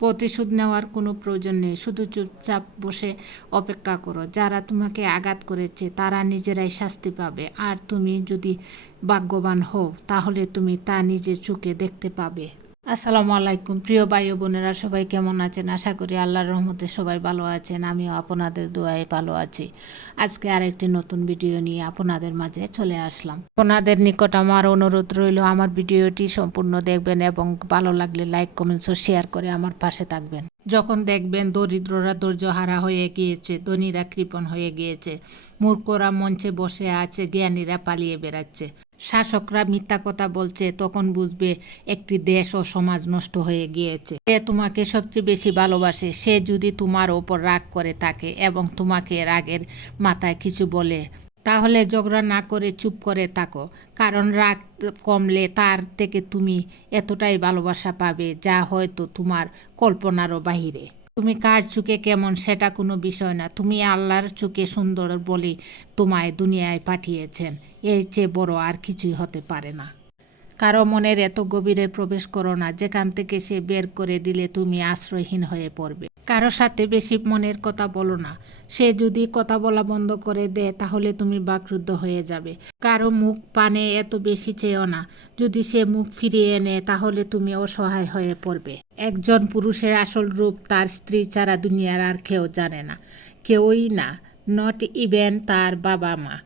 প্রতিশোধ নেওয়ার কোনো প্রয়োজন নেই, শুধু চুপচাপ বসে অপেক্ষা করো। যারা তোমাকে আঘাত করেছে তারা নিজেরাই শাস্তি পাবে, আর তুমি যদি ভাগ্যবান হও তাহলে তুমি তা নিজের চোখে দেখতে পাবে। আসসালামু আলাইকুম প্রিয় ভাই ও বোনেরা, সবাই কেমন আছেন? আশা করি আল্লাহর রহমতে সবাই ভালো আছেন। আমিও আপনাদের দোয়ায় ভালো আছি। আজকে আরেকটি নতুন ভিডিও নিয়ে আপনাদের মাঝে চলে আসলাম। আপনাদের নিকট আমার অনুরোধ রইল, আমার ভিডিওটি সম্পূর্ণ দেখবেন এবং ভালো লাগলে লাইক কমেন্টস ও শেয়ার করে আমার পাশে থাকবেন। যখন দেখবেন দরিদ্ররা ধৈর্যহারা হয়ে গিয়েছে, ধনীরা কৃপণ হয়ে গিয়েছে, মূর্খরা মঞ্চে বসে আছে, জ্ঞানীরা পালিয়ে বেড়াচ্ছে, শাসকরা মিথ্যা কথা বলছে, তখন বুঝবে একটি দেশ ও সমাজ নষ্ট হয়ে গিয়েছে। সে তোমাকে সবচেয়ে বেশি ভালোবাসে, সে যদি তোমার ওপর রাগ করে থাকে এবং তোমাকে রাগের মাথায় কিছু বলে, তাহলে ঝগড়া না করে চুপ করে থাকো। কারণ রাগ কমলে তার থেকে তুমি এতটাই ভালোবাসা পাবে যা হয়তো তোমার কল্পনারও বাহিরে। তুমি কার চোখে কেমন সেটা কোনো বিষয় না, তুমি আল্লাহর চোখে সুন্দর বলে তোমায় দুনিয়ায় পাঠিয়েছেন। এর চেয়ে বড় আর কিছুই হতে পারে না। কারো মনের এত গভীরে প্রবেশ করো না যেখান থেকে সে বের করে দিলে তুমি আশ্রয়হীন হয়ে পড়বে। কারো সাথে বেশি মনের কথা বলো না, সে যদি কথা বলা বন্ধ করে দেয় তাহলে তুমি বাকরুদ্ধ হয়ে যাবে। কারো মুখ পানে এত বেশি চেয়েও না, যদি সে মুখ ফিরিয়ে নেয় তাহলে তুমি অসহায় হয়ে পড়বে। একজন পুরুষের আসল রূপ তার স্ত্রী ছাড়া দুনিয়ার আর কেউ জানে না, কেউই না, নট ইভেন তার বাবা মা।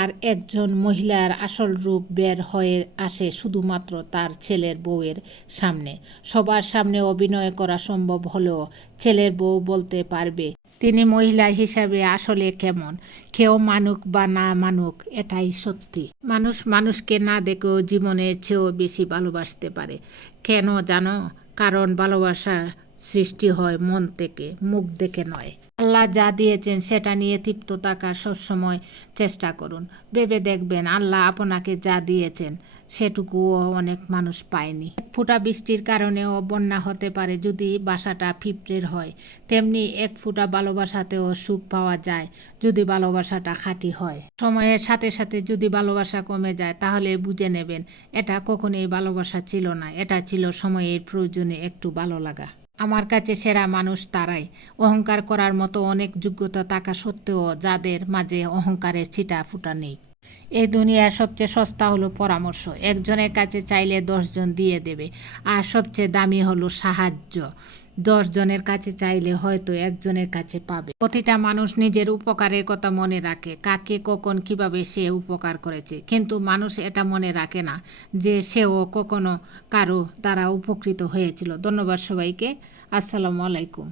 আর একজন মহিলার আসল রূপ বের হয়ে আসে শুধুমাত্র তার ছেলের বউয়ের সামনে। সবার সামনে অভিনয় করা সম্ভব হলেও ছেলের বউ বলতে পারবে তিনি মহিলা হিসাবে আসলে কেমন। কেউ মানুক বা না মানুক, এটাই সত্যি। মানুষ মানুষকে না দেখেও জীবনের চেয়েও বেশি ভালোবাসতে পারে। কেন জানো? কারণ ভালোবাসা সৃষ্টি হয় মন থেকে, মুখ দেখে নয়। আল্লাহ যা দিয়েছেন সেটা নিয়ে তৃপ্ত থাকার সবসময় চেষ্টা করুন। ভেবে দেখবেন আল্লাহ আপনাকে যা দিয়েছেন সেটুকুও অনেক মানুষ পায়নি। এক ফোঁটা বৃষ্টির কারণেও বন্যা হতে পারে যদি বাসাটা পিঁপড়ের হয়, তেমনি এক ফোঁটা ভালোবাসাতেও সুখ পাওয়া যায় যদি ভালোবাসাটা খাঁটি হয়। সময়ের সাথে সাথে যদি ভালোবাসা কমে যায় তাহলে বুঝে নেবেন এটা কখনোই ভালোবাসা ছিল না, এটা ছিল সময়ের প্রয়োজনে একটু ভালো লাগা। আমার কাছে সেরা মানুষ তারাই, অহংকার করার মতো অনেক যোগ্যতা থাকা সত্ত্বেও যাদের মাঝে অহংকারের ছিটা ফুটা নেই। এই দুনিয়ার সবচেয়ে সস্তা হলো পরামর্শ, একজনের কাছে চাইলে 10 জন দিয়ে দেবে। আর সবচেয়ে দামি হলো সাহায্য, 10 জনের কাছে চাইলে হয়তো একজনের কাছে পাবে। প্রতিটা মানুষ নিজের উপকারের কথা মনে রাখে, কাকে কখন কিভাবে সে উপকার করেছে, কিন্তু মানুষ এটা মনে রাখে না যে সেও কখনো কারো দ্বারা উপকৃত হয়েছিল। ধন্যবাদ সবাইকে। আসসালামু আলাইকুম।